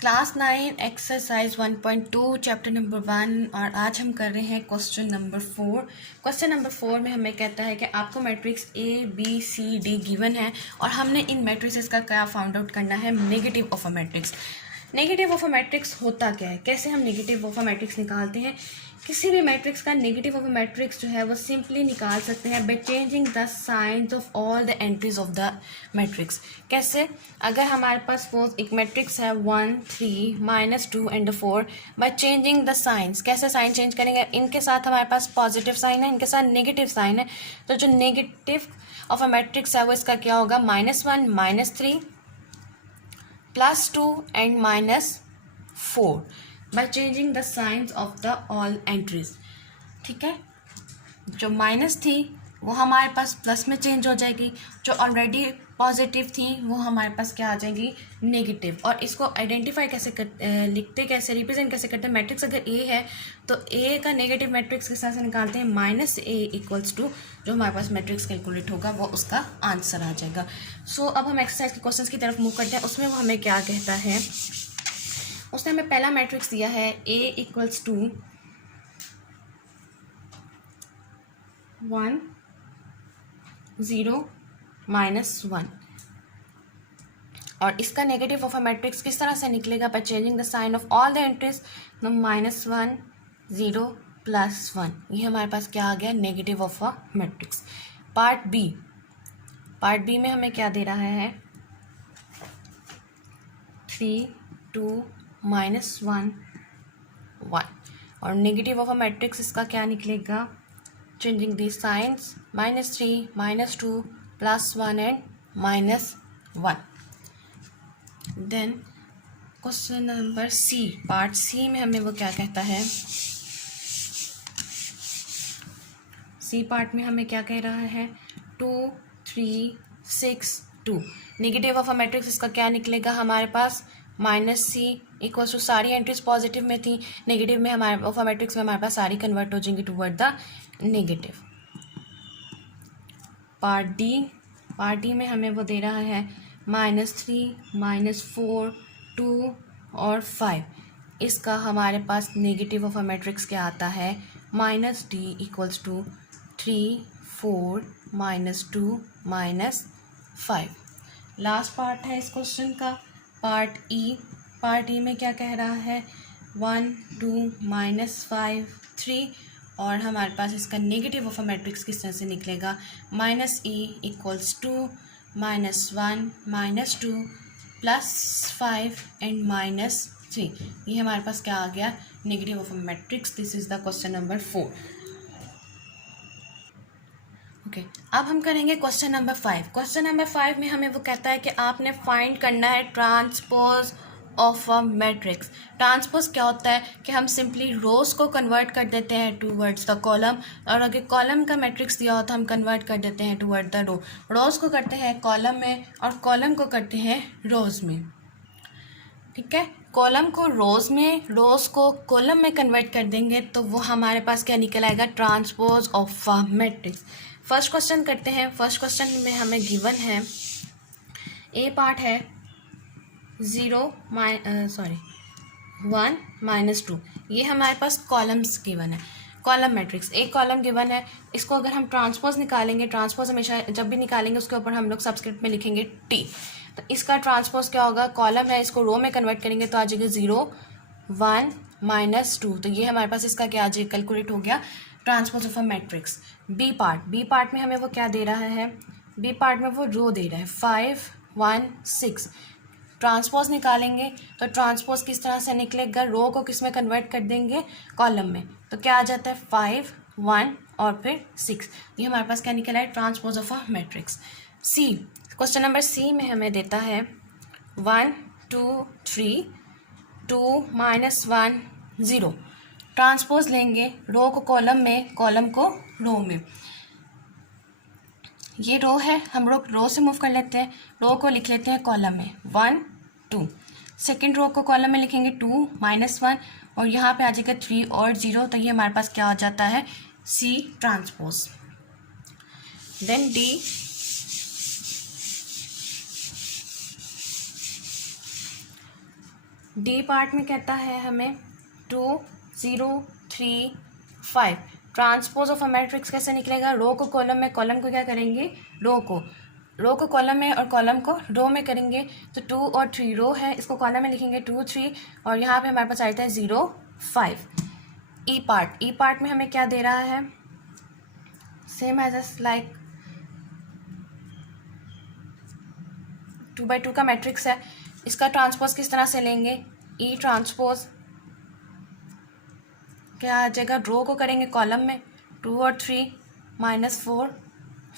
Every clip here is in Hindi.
क्लास 9 एक्सरसाइज 1.2 चैप्टर नंबर 1 और आज हम कर रहे हैं क्वेश्चन नंबर 4। क्वेश्चन नंबर 4 में हमें कहता है कि आपको matrix A B C D given है और हमने इन मैट्रिक्स का क्या फाउंड आउट करना है, negative of a matrix. Negative of a matrix होता क्या है, कैसे हम नेगेटिव ऑफ अ मैट्रिक्स निकालते हैं। किसी भी मैट्रिक्स का नेगेटिव ऑफ अ मैट्रिक्स जो है वो सिंपली निकाल सकते हैं bye changing the science of all the entries of the matrix. कैसे? अगर हमारे पास सपोज एक मैट्रिक्स है 1 3 -2 and 4, bye changing the science. कैसे साइन चेंज करेंगे? इनके साथ हमारे पास पॉजिटिव साइन है, इनके साथ नेगेटिव साइन है, तो जो नेगेटिव ऑफ अ मैट्रिक्स है वो इसका क्या होगा, -1 -3 +2 and -4 bye changing the science of the all entries. ठीक है, जो माइनस थी वो हमारे पास प्लस में चेंज हो जाएगी, जो ऑलरेडी पॉजिटिव थी वो हमारे पास क्या आ जाएगी, नेगेटिव। और इसको आइडेंटिफाई कैसे लिखते, कैसे रिप्रेजेंट कैसे करते हैं। मैट्रिक्स अगर ए है तो ए का नेगेटिव मैट्रिक्स के साथ से निकालते हैं -a = जो हमारे पास मैट्रिक्स कैलकुलेट होगा वो उसका आंसर आ जाएगा। सो अब हम एक्सरसाइज के क्वेश्चन की तरफ मूव करते हैं। उसमें वो हमें क्या कहता है, उसने हमें पहला मैट्रिक्स दिया है a = 1 0 -1 और इसका नेगेटिव ऑफ अ मैट्रिक्स किस तरह से निकलेगा, by changing the sign of all the entries. तो -1 0 +1, ये हमारे पास क्या आ गया, negative of a matrix. Part B में हमें क्या दे रहा है, 3 2 -1 1 और नेगेटिव ऑफ अ मैट्रिक्स इसका क्या निकलेगा, changing these signs, -3 -2 +1 and -1। Then question number C, part C में हमें वो क्या कहता है, सी पार्ट में हमें क्या कह रहा है, 2 3 6 2। नेगेटिव ऑफ अ मैट्रिक्स इसका क्या निकलेगा हमारे पास, -c = सारी एंट्रीज पॉजिटिव में थी, नेगेटिव में हमारे ऑफ अ मैट्रिक्स में हमारे पास सारी कन्वर्ट हो जाएंगी toward the negative. Part D में हमें वो दे रहा है -3 -4 2 और 5। इसका हमारे पास नेगेटिव ऑफ अ मैट्रिक्स क्या आता है, -d = 3 4 -2 -5। लास्ट पार्ट है इस क्वेश्चन का, पार्ट ई में क्या कह रहा है, 1 2 -5 3 और हमारे पास इसका नेगेटिव ऑफ अ मैट्रिक्स किस तरह से निकलेगा, -e = 2 -1 -2 +5 एंड -3। ये हमारे पास क्या आ गया, negative of a matrix. This is the question number 4। Okay, अब हम करेंगे क्वेश्चन नंबर 5। क्वेश्चन नंबर 5 में हमें वो कहता है कि आपने फाइंड करना है transpose of a matrix. Transpose क्या होता है कि हम सिंपली रोज को कन्वर्ट कर देते हैं टूवर्ड्स द कॉलम, और अगर कॉलम का मैट्रिक्स दिया हो तो हम कन्वर्ट कर देते हैं टूवर्ड द रो। रोज को करते हैं कॉलम में और कॉलम को करते हैं रोज में। ठीक है, कॉलम को रोज में, रोज को कॉलम में कन्वर्ट कर देंगे तो वो हमारे पास क्या निकल आएगा, transpose of a matrix. First question करते हैं। फर्स्ट क्वेश्चन में हमें गिवन है, ए पार्ट है 1 -2। ये हमारे पास कॉलम्स गिवन है, कॉलम मैट्रिक्स, एक कॉलम गिवन है। इसको अगर हम ट्रांसपोज निकालेंगे, ट्रांसपोज हमेशा जब भी निकालेंगे उसके ऊपर हम लोग सबस्क्रिप्ट में लिखेंगे टी। तो इसका ट्रांसपोज क्या होगा, कॉलम है इसको रो में कन्वर्ट करेंगे तो आ जाएगा 0 1 -2। तो ये हमारे पास इसका क्या आ जाएगा, कैलकुलेट हो गया transpose of a matrix. B part में हमें वो क्या दे रहा है, बी पार्ट में वो रो दे रहा है 5 1 6। ट्रांसपोज निकालेंगे तो ट्रांसपोज किस तरह से निकलेगा, रो को किस में कन्वर्ट कर देंगे, कॉलम में। तो क्या आ जाता है 5 1 और फिर 6। ये हमारे पास क्या निकला है, transpose of a matrix. C, question number C में हमें देता है 1 2 3 2 -1 0। ट्रांसपोज लेंगे, रो को कॉलम में, कॉलम को रो में। ये रो है, हम लोग रो से मूव कर लेते हैं, रो को लिख लेते हैं कॉलम में 1 2। सेकेंड रो को कॉलम में लिखेंगे 2 -1 और यहाँ पे आ जाएगा 3 और 0। तो ये हमारे पास क्या हो जाता है, C transpose. Then D, D part में कहता है हमें 2 0 3 5। ट्रांसपोज ऑफ अ मैट्रिक्स कैसे निकलेगा? रो को कॉलम में, कॉलम को क्या करेंगे? रो को कॉलम में और कॉलम को रो में करेंगे। तो 2 और 3 रो है, इसको कॉलम में लिखेंगे 2 3, और यहाँ पे हमारे पास आ जाता है 0 5। ई पार्ट में हमें क्या दे रहा है? सेम एज लाइक 2 by 2 का मैट्रिक्स है। इसका ट्रांसपोज किस तरह से लेंगे? ई ट्रांसपोज क्या आ जाएगा? रो को करेंगे कॉलम में, 2 और 3 -4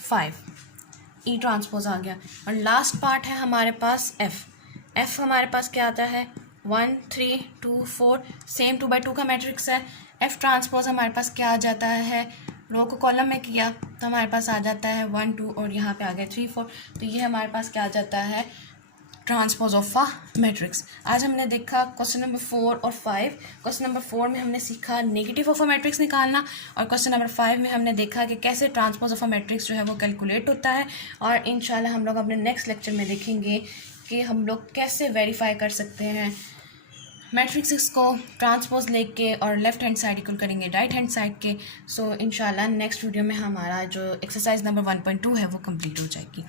5, ई ट्रांसपोज आ गया। और लास्ट पार्ट है हमारे पास एफ हमारे पास क्या आता है? 1 3 2 4, सेम 2 by 2 का मैट्रिक्स है। एफ ट्रांसपोज हमारे पास क्या आ जाता है? रो को कॉलम में किया तो हमारे पास आ जाता है 1 2, और यहाँ पे आ गया 3 4। तो ये हमारे पास क्या आ जाता है? Transpose of a matrix. आज हमने देखा क्वेश्चन नंबर 4 और 5। क्वेश्चन नंबर 4 में हमने सीखा नेगेटिव ऑफ अ मैट्रिक्स निकालना, और क्वेश्चन नंबर 5 में हमने देखा कि कैसे ट्रांसपोज ऑफ अ मैट्रिक्स जो है वो कैलकुलेट होता है। और इंशाल्लाह हम लोग अपने नेक्स्ट लेक्चर में देखेंगे कि हम लोग कैसे वेरीफाई कर सकते हैं मैट्रिक्स को ट्रांसपोज लेके, और लेफ्ट हैंड साइड इक्वल करेंगे राइट हैंड साइड के। सो इंशाल्लाह नेक्स्ट वीडियो में हमारा जो एक्सरसाइज नंबर 1.2 है वो कंप्लीट हो जाएगी।